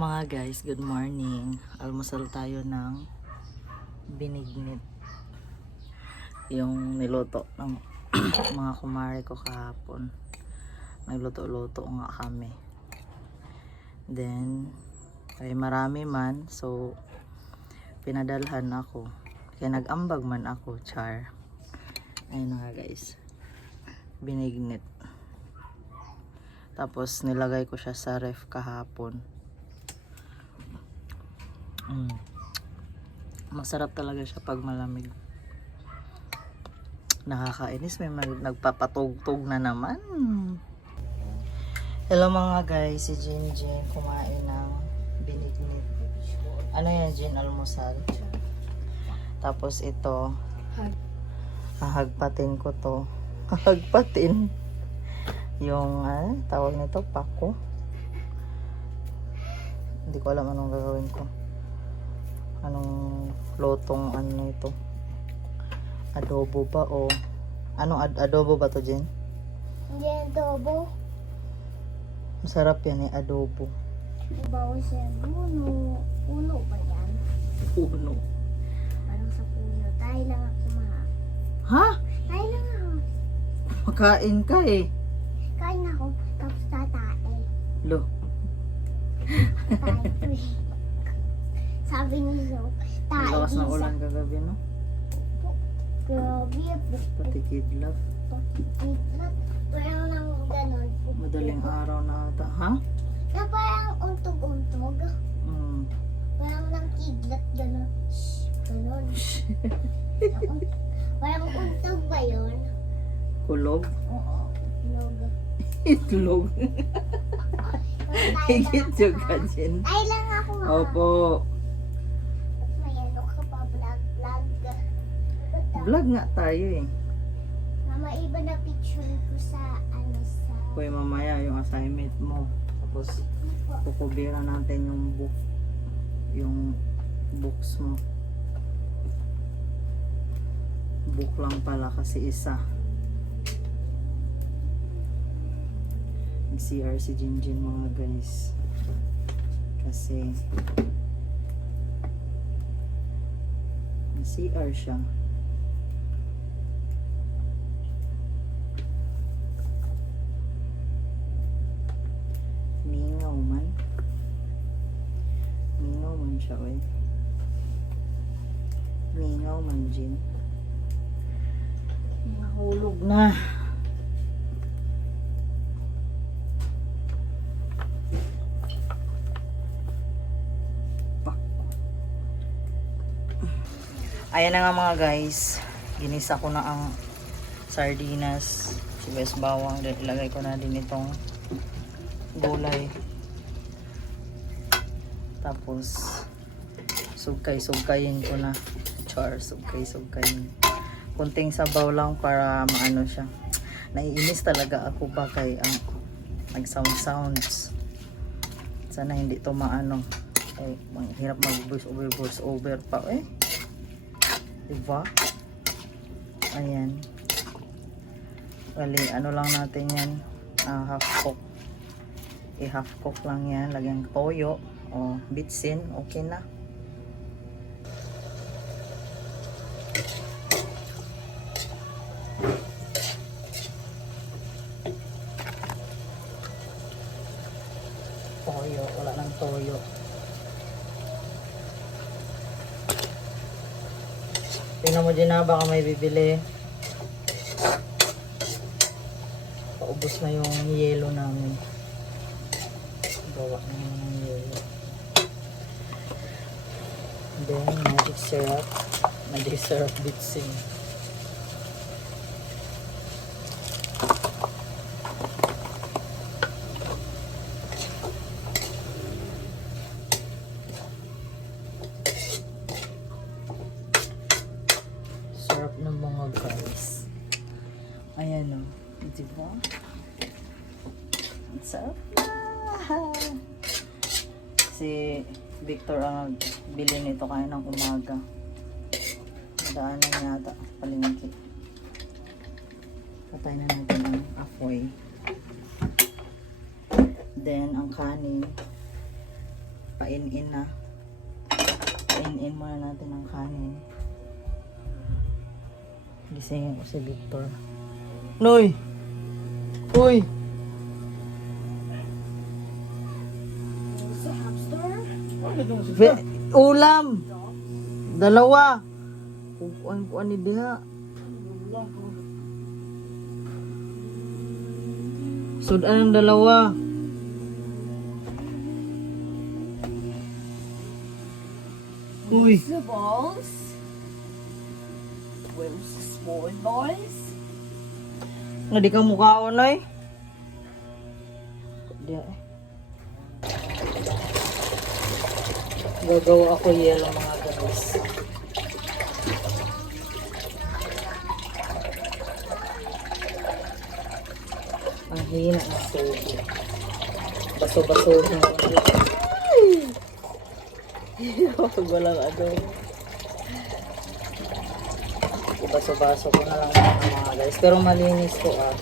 mga guys, good morning. Almusal tayo ng binignit. Yung niluto ng mga kumare ko kahapon. Nagluto-luto nga kami. Then, ay marami man. So, pinadalhan ako. Kaya nag-ambag man ako, char. Ayun nga guys. Binignit. Tapos, nilagay ko siya sa ref kahapon. Masarap talaga siya pag malamig. Nakakainis, may nagpapatugtog na naman. Hello mga guys, si Jinjin kumain ng binignit. Ano yan, Jin? Almusal. Tapos ito, hahagpatin ko to. Hahagpatin. Yung, tawag nito, pako. Hindi ko alam anong gagawin ko. Anong lotong ano ito? Adobo ba o anong adobo ba to, Jen? Hindi adobo. Masarap yan eh, adobo. Bawa siya puno. Puno ba yan? Puno. Parang sa puno. Tayo lang ako maha. Ha? Tayo lang ako. Makain ka eh. Kain ako. Tapos tatae. Lo. Tayo. Sabi ni So, tayo. Lakas ng ulan kagabi, no? Grabe. Pati kidlat. Parang lang ganun. Madaling araw na ata. Ha? Na parang untog-untog. Parang lang kidlat ganun. Ganun. Parang untog ba yun? Kulog? Oo. Untog. Itlog. Higit yung ka, Jen. Tayo lang ako nga. Opo. May ano ka pa, vlog. Vlog nga tayo eh. Mama, iba na picture ko sa ano sa... Hoy, mamaya yung assignment mo. Tapos, kukubira natin yung book. Yung books mo. Book lang pala kasi isa. Nag-CR si Jinjin mga guys. Kasi nag-CR siya. Mingaw man. Mingaw man siya, oy. Mingaw man, Jin. Nahulog na. Ayan na nga mga guys. Ginisa ko na ang sardinas. Sibuyas bawang. Ilagay ko na din itong gulay. Tapos sugkay-sugkayin ko na. Char, sugkay-sugkayin. Kunting sabaw lang para maano siya. Naiinis talaga ako ba kay ang nag-sounds. Sana hindi to maano. Ay, hirap mag-voice over pa eh. Diba? Ayan. Bali, ano lang natin yan. Half cook. I-half cook lang yan. Lagyan toyo o bitsin. Okay na. Toyo. Wala ng toyo. Tingnan mo din na baka may bibili. Paubos na yung yelo namin. Gawa na yung yelo. Then, magic syrup. Magic syrup bitsin. Sarap ng mga guys. Ayan o. Diba? Ang sarap na. Si Victor ang bili nito kaya ng umaga. Daanan yata. Palingki. Patay na natin ang apoy. Then, ang kanin. ma-in-in na. In muna natin ang kanin. Gisingin ko si Victor. Noy! Uy! Sa hamster? Ulam! Dalawa! Kuan ni diha. Sudan ang dalawa. Uy! The balls? Where's the small balls? Nga di ka mukhaon ay. Diya eh. Gagawa ako yellow mga guys. Ang hina ng subo. Baso-baso ng walang ano. Baso-baso ko na lang mga guys. Pero malinis ko ah.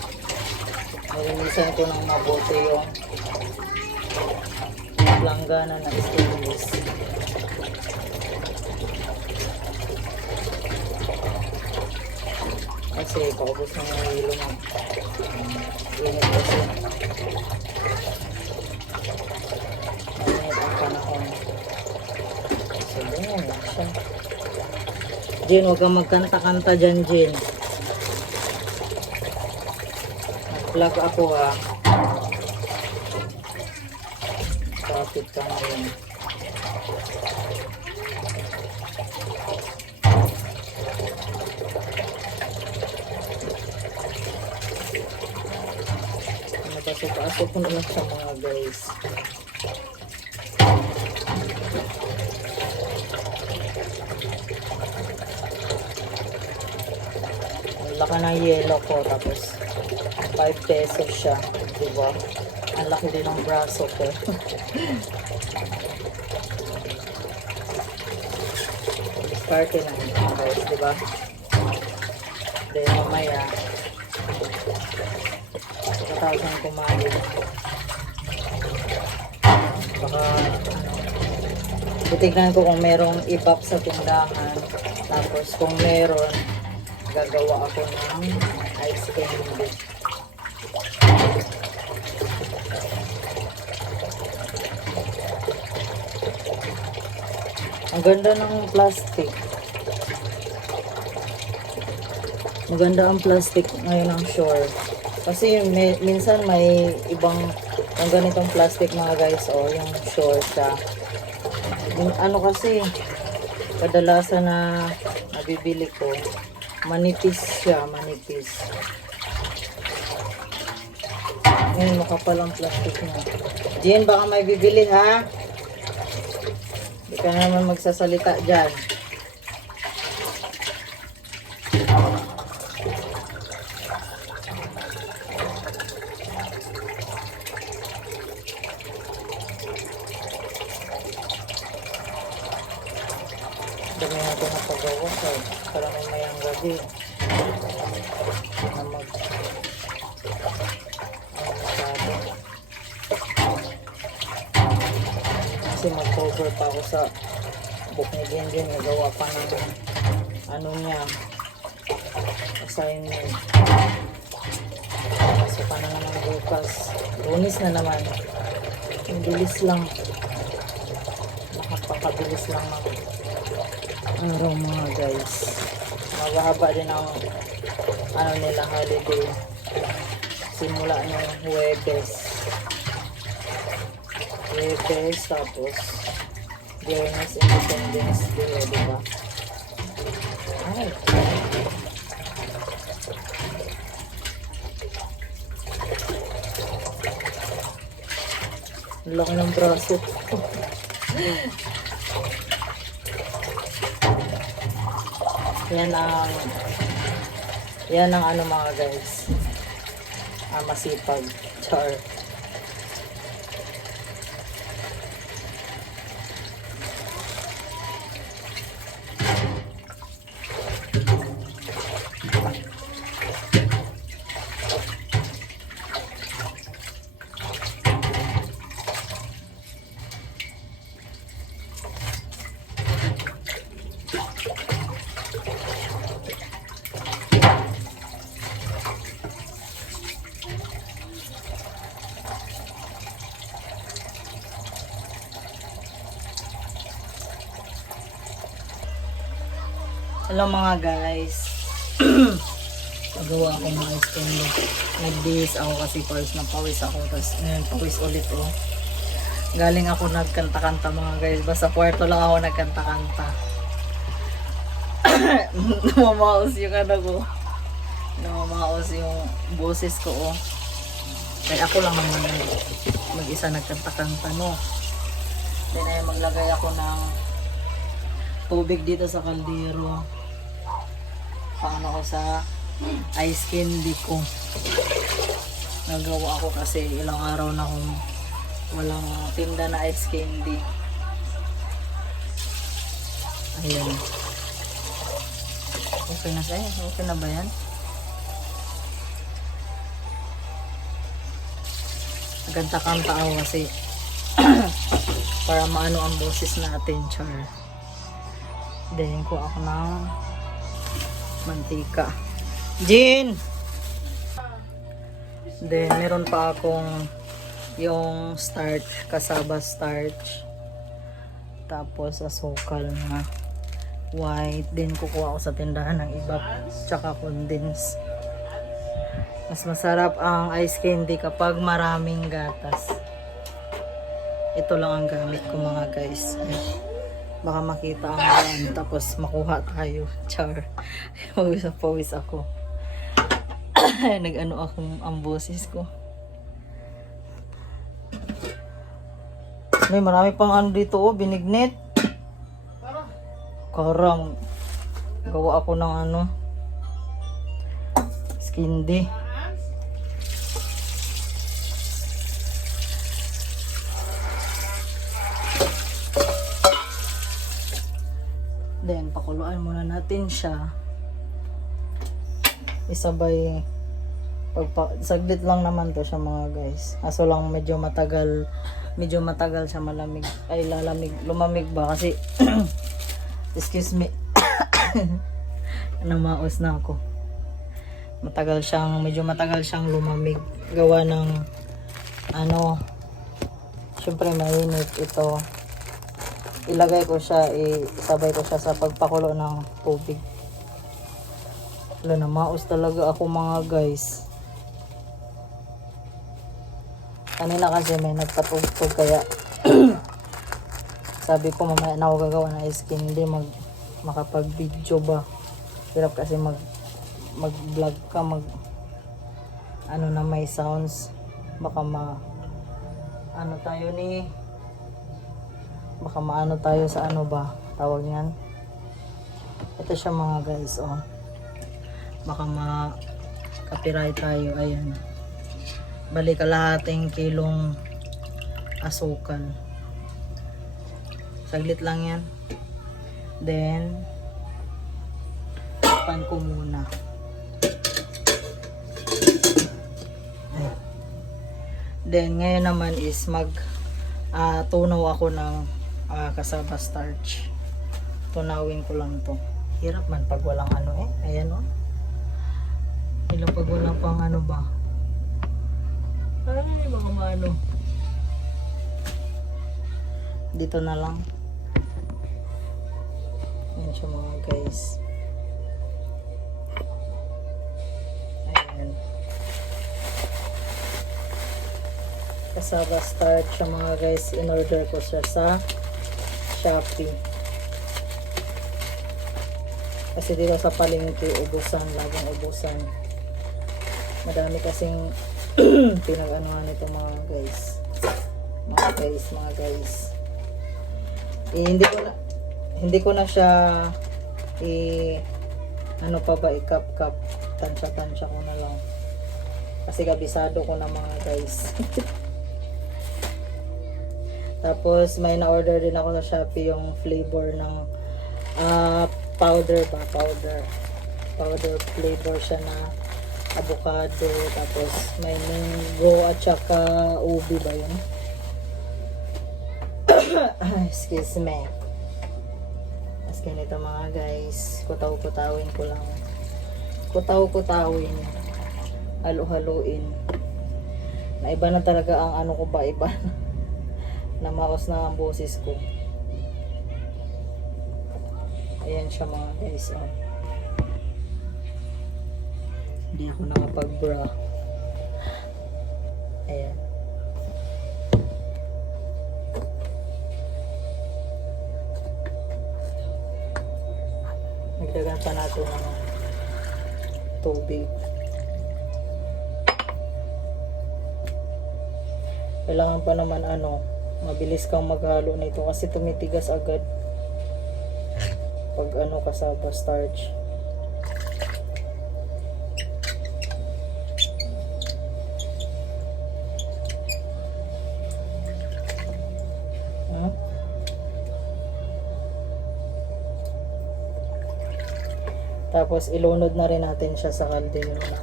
Malinisan ko ng mabuti yung langgana na stainless. Kasi paubos na yung hilo mo. Init kasi. Mainit ang panahon. So, ganyan lang siya. Jen, huwag kang magkanta-kanta dyan, Jen. Nag-vlog ako ha. Kapit ka ngayon. Napasok-asok ko naman sa mga guys. Laki ng yellow ko, tapos 5 pesos siya, diba? Ang laki din ng braso ko. Party na ito guys, diba? Then mamaya katawag kumain, baka ano, titignan ko kung merong ipap sa tindahan, tapos kung meron gagawa ako ng ice candy. Ang ganda ng plastic. Maganda ang plastic ngayon ng Shore. Kasi minsan may ibang ang ganitong plastic mga guys, oh, yung Shore siya. Ano kasi, kadalasan na nabibili ko, manipis siya, manipis. Ngayon, makapal ang plastic niya. Jen, baka may bibili ha? Hindi ka naman magsasalita dyan. Dami natin na pagawa para mamayang gabi na masyado. Kasi mag-cover pa ako sa book ni Ginggin, nagawa pa ng ano niya, assignment. So pa na naman bukas, Lunes na naman. Ang bilis lang, nakapakabilis lang ng araw mga guys. Maghahaba din ang ano nila holiday, simula ng Huwebes, tapos Biyernes, Independence Day, diba? Ay, ang laki ng braso. Yan ang ano mga guys, masipag, char. Hello mga guys. Pagawa ako ng ice cream. Nag-base ako kasi pawis na pawis ako. Tapos ngayon pawis ulit oh. Galing ako nagkanta-kanta mga guys. Basta puerto lang ako nagkanta-kanta. Namamaos yung ano ko. Namamaos yung boses ko oh. Kaya ako lang naman mag-isa nagkanta-kanta no. Then ay maglagay ako ng tubig dito sa kaldero. Paano ko sa ice candy ko. Nagawa ako kasi ilang araw na akong walang tinda na ice candy. Ayan. Okay na siya. Okay na ba yan? Nagkanta-kanta ako kasi para maano ang boses natin, char. Then ko ako ng mantika. Jin! Then meron pa akong yung starch, cassava starch. Tapos asukal na white. Then kukuha ako sa tindahan ng iba tsaka condense. Mas masarap ang ice candy kapag maraming gatas. Ito lang ang gamit ko mga guys. Ay, baka makita ang brand tapos makuha tayo. Char. Pawis ako. Nag-ano akong ang boses ko. May marami pang ano dito oh, binignit. Karang. Gawa ako ng ano. Skindi. Then, pakuluan muna natin siya. Isabay. Saglit lang naman to siya mga guys. Aso lang medyo matagal siya malamig. Ay, lumamig ba? Kasi, excuse me. Namaos na ako. Medyo matagal siyang lumamig. Gawa ng, ano, syempre mainit ito. Ilagay ko siya, isabay ko siya sa pagpakulo ng tubig. Wala na, maos talaga ako mga guys. Kanina kasi may nagpatugtog kaya sabi ko mamaya na ako gagawa ng ice cream, hindi makapag-video ba. Hirap kasi mag-vlog ka, ano na may sounds. Baka baka maano tayo sa ano ba tawag niyan. Ito siya mga guys oh. Baka ma-copyright tayo. Ayan, bali kalahating kilong asukal, saglit lang yan. Then pan ko muna. Ayan. Then ngayon naman is tunaw ako ng cassava starch. Tunawin ko lang to. Hirap man pag walang ano eh. Ayan oh. Ilang pag walang pang ano ba. Ay, mga mano. Dito na lang. Ayan siya mga guys. Ayan. Cassava starch siya mga guys. In-order ko siya sa Shopee. Kasi dito sa palengke, ubusan, laging ubusan. Madami kasing pinag-anuhan nito mga guys. Mga guys. Hindi ko na siya ano pa ba, i-cup. Tansya ko na lang. Kasi kabisado ko na mga guys. Tapos may na-order din ako sa Shopee yung flavor ng powder flavor siya na avocado, tapos may mango at saka ubi ba yun? Excuse me. As ganito mga guys, kutaw-kutawin ko lang. Kutaw-kutawin. Halo-haluin. Na iba na talaga ang ano ko ba, iba na maos na ang boses ko. Ayan siya mga guys. Oh. Hindi ako nakapag-bra. Ayan. Nagdagan pa natin ng tubig. Kailangan pa naman mabilis kang maghalo nito kasi tumitigas agad pag kasaba starch. Tapos ilunod na rin natin siya sa kaldero na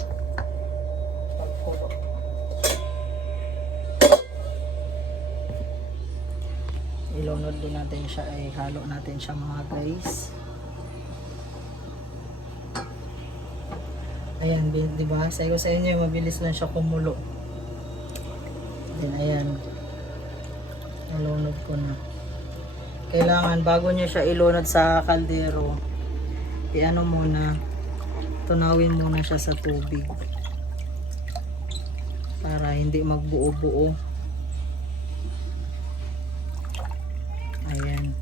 pagkulo. Ilunod din natin siya, ay halo natin siya mga guys. Ayan, di ba? Sabi ko sa inyo, mabilis lang siya kumulo. Then ayan. Ilunod ko na. Kailangan bago nyo siya ilunod sa kaldero, muna, tunawin muna siya sa tubig para hindi magbuo-buo. Ayan.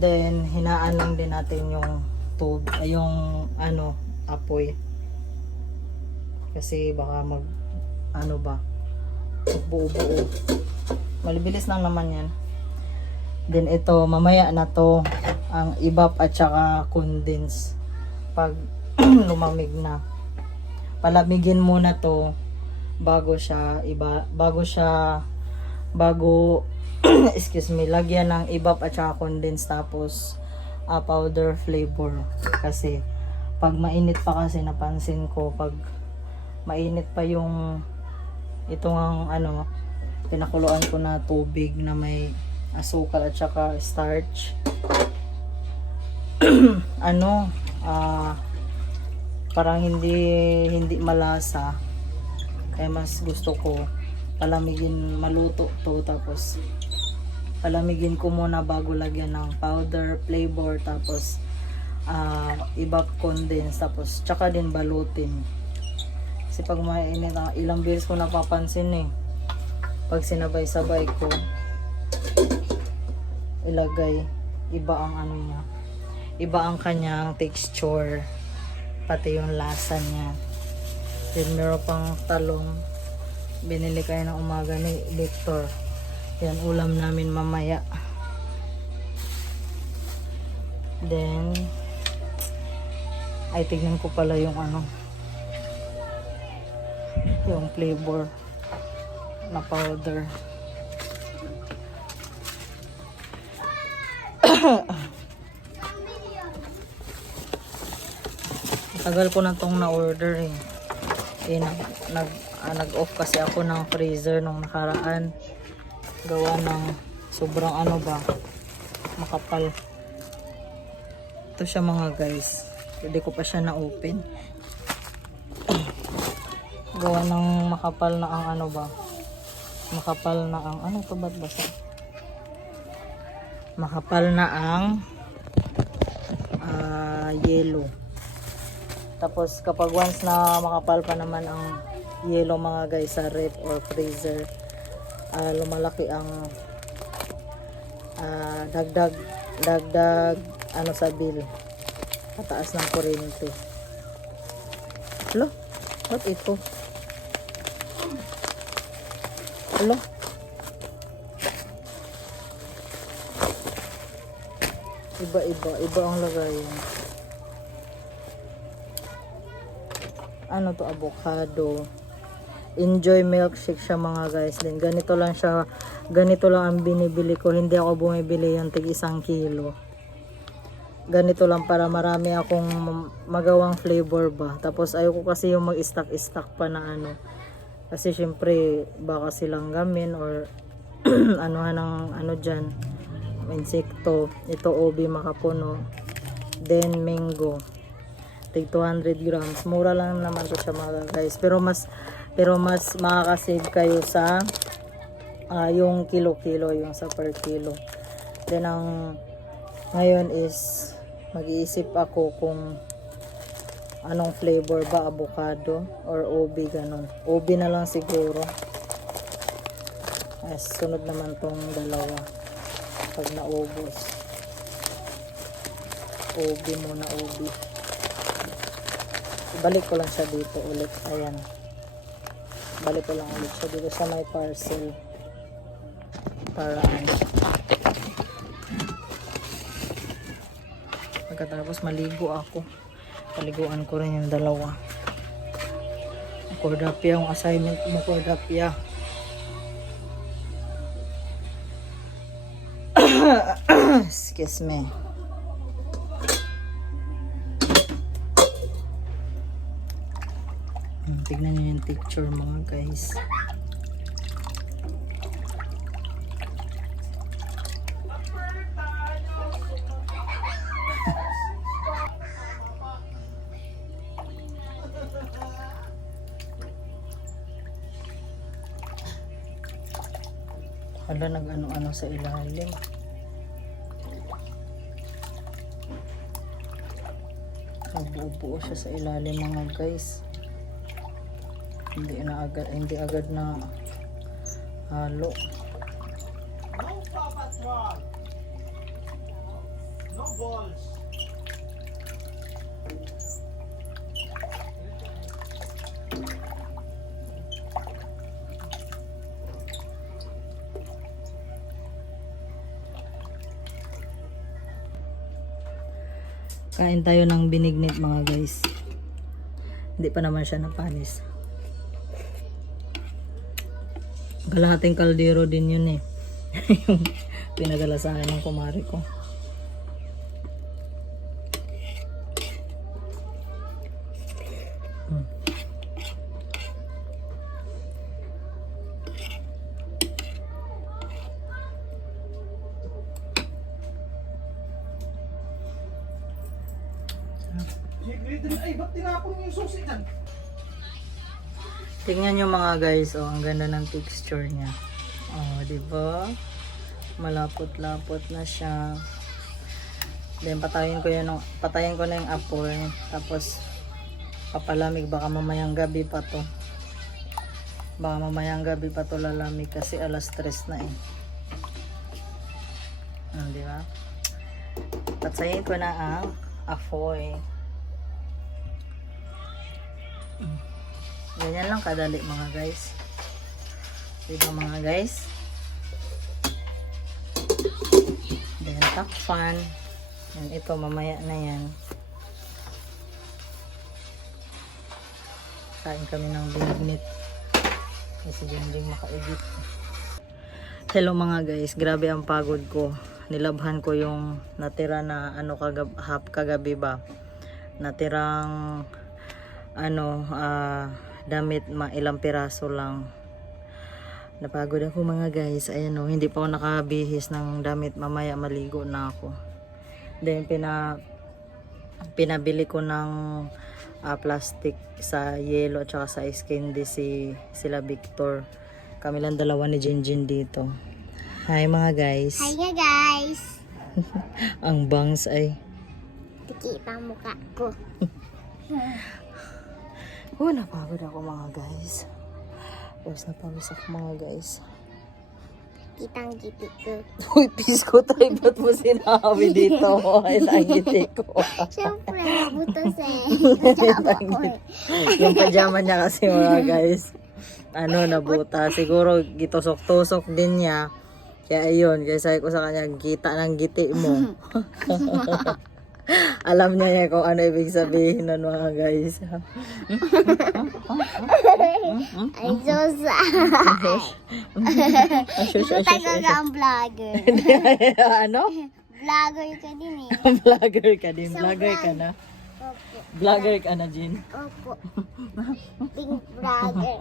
Then hinaan lang din natin yung apoy. Kasi baka magbuo-buo. Malibilis lang naman yan. Then ito, mamaya na to ang ibap at saka condense. Pag lumamig na. Palamigin muna to bago excuse me, lagyan ng ibap at saka condense tapos powder flavor. Kasi pag mainit pa, kasi napansin ko pag mainit pa yung itong pinakuluan ko na tubig na may asukal at saka starch, parang hindi malasa. Kaya mas gusto ko palamigin, maluto to, tapos palamigin ko muna bago lagyan ng powder flavor, tapos ibap condense, tapos tsaka din balutin. Kasi pag mainit, ilang beses ko napapansin pag sinabay-sabay ko ilagay, iba ang niya, iba ang kanyang texture, pati yung lasa niya. Then meron pang talong, binili kayo ng umaga ni Victor, yan ulam namin mamaya. Then ay tignan ko pala yung yung flavor na powder. Tagal ko na tong na-order nag-off kasi ako ng freezer nung nakaraan. Gawa ng sobrang makapal. Ito siya mga guys. Hindi ko pa siya na-open. Gawa ng makapal na ang makapal na ang ito ba't basa? Makapal na ang yellow. Tapos kapag once na makapal pa naman ang yellow mga guys sa ref or freezer, lumalaki ang dagdag sa bill, pataas ng kuryente. Hello? What ito? Hello? Iba ang lagayan. To, avocado. Enjoy milkshake siya mga guys. Then ganito lang ang binibili ko. Hindi ako bumibili yung tig 1 kilo. Ganito lang para marami akong magawang flavor ba. Tapos ayoko kasi yung mag-stock pa na kasi syempre baka silang gamin or dyan, insekto. Ito ubi makapuno, then mango. tig 200 grams. Mura lang naman to siya mga guys. Pero mas makaka-save kayo sa yung kilo-kilo, yung sa per kilo. Then ang ngayon is mag-iisip ako kung anong flavor ba, avocado or OB, ganun. OB na lang siguro. As sunod naman tong dalawa pag naubos. OB muna, OB. Balik ko lang siya dito ulit. Ayan. Balik ko lang ulit siya dito sa may parcel. Para ano. Pagkatapos maligo ako. Paliguan ko rin yung dalawa. Cordapia, yung assignment mo, Cordapia. Excuse me. Tignan niyo yung picture mga guys. Hala, nag-ano-ano sa ilalim. Nagbuo-buo siya sa ilalim mga guys. Hindi agad na halo. No Paw Patrol. No balls. Kain tayo ng binignit mga guys. Hindi pa naman siya napanis. Kalahating kaldero din yun eh. Yung pinadala sa akin ng kumari ko. Ay, ba't tinapon yung susi dyan? Tingnan nyo mga guys, oh, ang ganda ng texture niya. Oh, di ba? Malapot-lapot na siya. Then patayin ko na yung apoy. Tapos papalamig, baka mamayang gabi pa to. Baka mamayang gabi pa to lalamig kasi alas 3 na eh. Di ba? Patayin ko na ang apoy. Ganyan lang kadali mga guys. Diba mga guys? Then takpan. Yan, ito mamaya na yan. Kain kami ng binignit. Kasi Jingjing maka-edit. Hello mga guys, grabe ang pagod ko. Nilabhan ko yung natira na kagabi ba. Natirang damit, ilang piraso lang. Napagod ako mga guys. Ayan o, hindi pa ako nakabihis ng damit. Mamaya maligo na ako. Then pinabili ko ng plastic sa yellow at saka sa ice candy sila Victor. Kami lang dalawa ni Jinjin dito. Hi mga guys. Hi guys. Ang bangs ay. Nakikita ang mukha ko. Napagod ako mga guys. Tapos napagod ako mga guys. Kitang giti ko. Uy, peace ko tayo. Ba't mo sinabi dito? Ay, ang giti ko. Siyempre, butos eh. Pajama ko eh. Yung pajama niya kasi mga guys. Nabuta. Siguro gitusok-tusok din niya. Kaya ayun, kaya sabi ko sa kanya, kita ng giti mo. Alam niya kung ano ibig sabihin nun mga guys. Ay, Zosa. Ito talaga ang vlogger. Ano? Vlogger ka din eh. Vlogger ka din. Vlogger ka na. Opo. Vlogger ka na, Jin. Opo. Pink vlogger.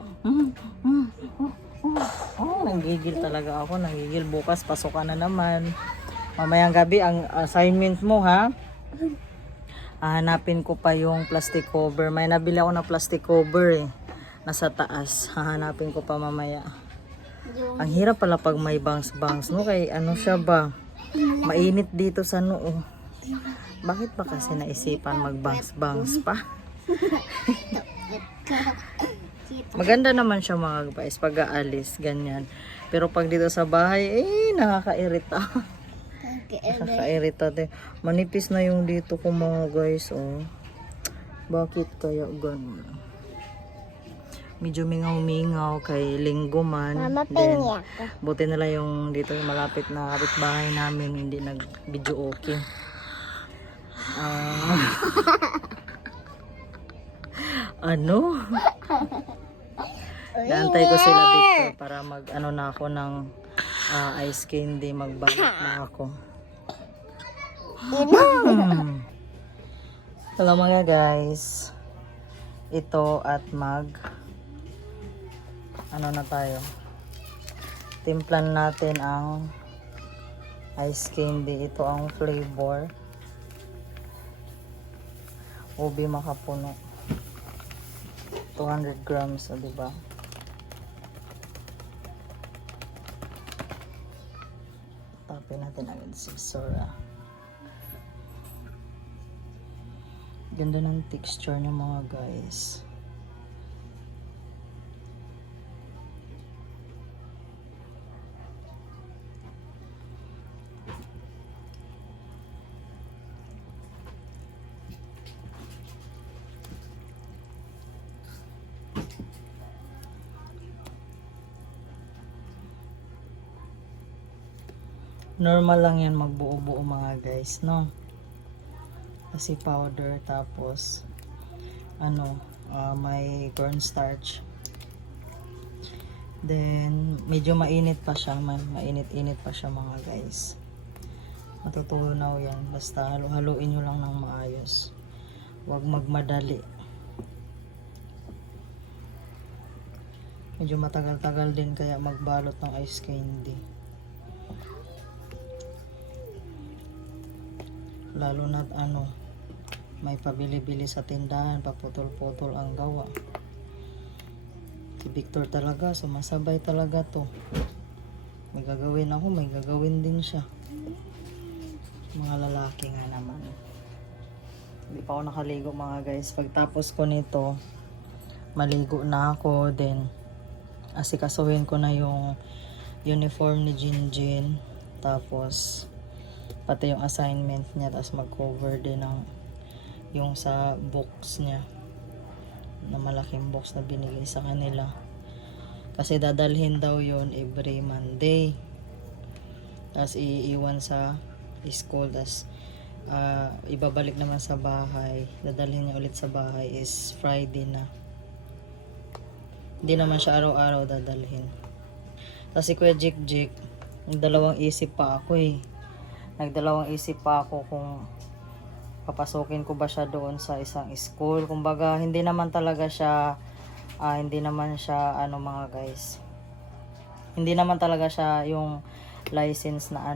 Nanggigil talaga ako. Nanggigil. Bukas, pasokan na naman. Mamayang gabi, ang assignment mo, ha? Hahanapin ko pa yung plastic cover. May nabili ako na plastic cover eh. Nasa taas. Hahanapin ko pa mamaya. Ang hirap pala pag may bangs-bangs, no? Kay ano siya ba? Mainit dito sa noo. Bakit ba kasi naisipan mag-bangs-bangs pa? Maganda naman siya mga guys pag aalis, ganyan. Pero pag dito sa bahay, nakakairita. Nakakairita din. Manipis na yung dito ko mga guys, oh. Bakit kaya ganun? Medyo mingaw-mingaw kay linggo man. Mama, Then, pengi ako. buti nila yung dito malapit na kapitbahay namin, hindi nag-video okay. Ano? Naantay ko sila dito para mag-ano na ako ng ice candy, magbalik na ako. Hello mga guys. Ito at ano na tayo. Timplan natin ang ice candy. Ito ang flavor. Ubi makapuno. 200 grams, o diba? Tapin natin agad si Sora. Ganda ng texture niya mga guys. Normal lang yan magbuo-buo mga guys, no? Kasi powder, tapos may cornstarch. Then medyo mainit pa siya, mainit-init pa siya mga guys. Matutunaw yan, basta halo-haluin nyo lang ng maayos. Huwag magmadali. Medyo matagal-tagal din kaya magbalot ng ice candy. Lalo na may pabili-bili sa tindahan, paputol-putol ang gawa. Si Victor talaga, sumasabay talaga to. May gagawin ako, may gagawin din siya. Mga lalaki nga naman. Hindi pa ako nakaligo mga guys. Pagtapos ko nito, maligo na ako. Then, asikasuhin ko na yung uniform ni Jinjin. Tapos, pati yung assignment niya, tapos mag-cover din ng yung sa box niya, na malaking box na binigay sa kanila, kasi dadalhin daw yon every Monday, tapos iiwan sa school, tapos ibabalik naman sa bahay, dadalhin niya ulit sa bahay is Friday na. Hindi naman siya araw-araw dadalhin. Tapos si Kuya Jik, nagdalawang isip pa ako kung papasukin ko ba siya doon sa isang school. Kumbaga, hindi naman siya mga guys. Hindi naman talaga siya yung license na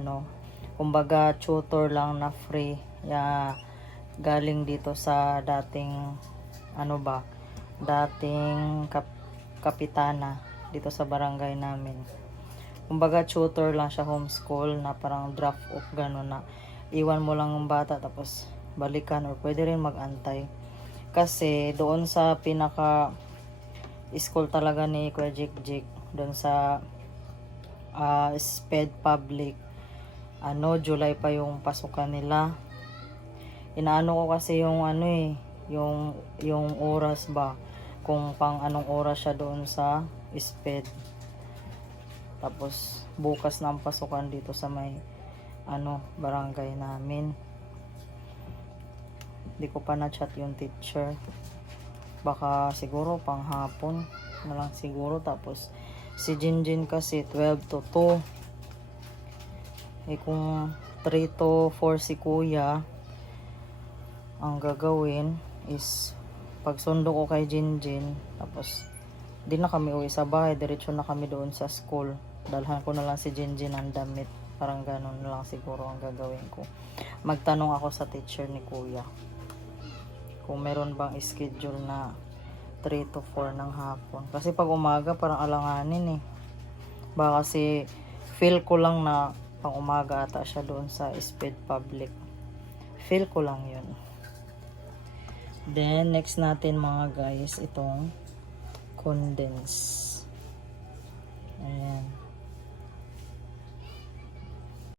kumbaga tutor lang na free. Galing dito sa dating kapitana dito sa barangay namin. Kumbaga tutor lang siya, homeschool na parang drop off gano'n, na iwan mo lang yung bata tapos balikan, or pwede rin mag-antay. Kasi doon sa pinaka school talaga ni Kuya Jik, doon sa SPED Public, July pa yung pasukan nila. Inaano ko kasi yung yung oras ba, kung pang anong oras siya doon sa SPED. Tapos bukas na ang pasukan dito sa may barangay namin. Hindi ko pa na-chat yung teacher. Baka siguro pang hapon na lang siguro. Tapos si Jinjin kasi 12 to 2. Kung 3 to 4 si Kuya, ang gagawin is pagsundo ko kay Jinjin, tapos di na kami uwi sa bahay, diretso na kami doon sa school. Dalhan ko na lang si Jinjin ng damit. Parang ganun lang siguro ang gagawin ko. Magtanong ako sa teacher ni Kuya. kung meron bang schedule na 3 to 4 ng hapon. Kasi pag umaga parang alanganin eh. Baka kasi feel ko lang na pang umaga ata siya doon sa Speed Public. Feel ko lang yun. Then next natin mga guys, itong condense. Ayan.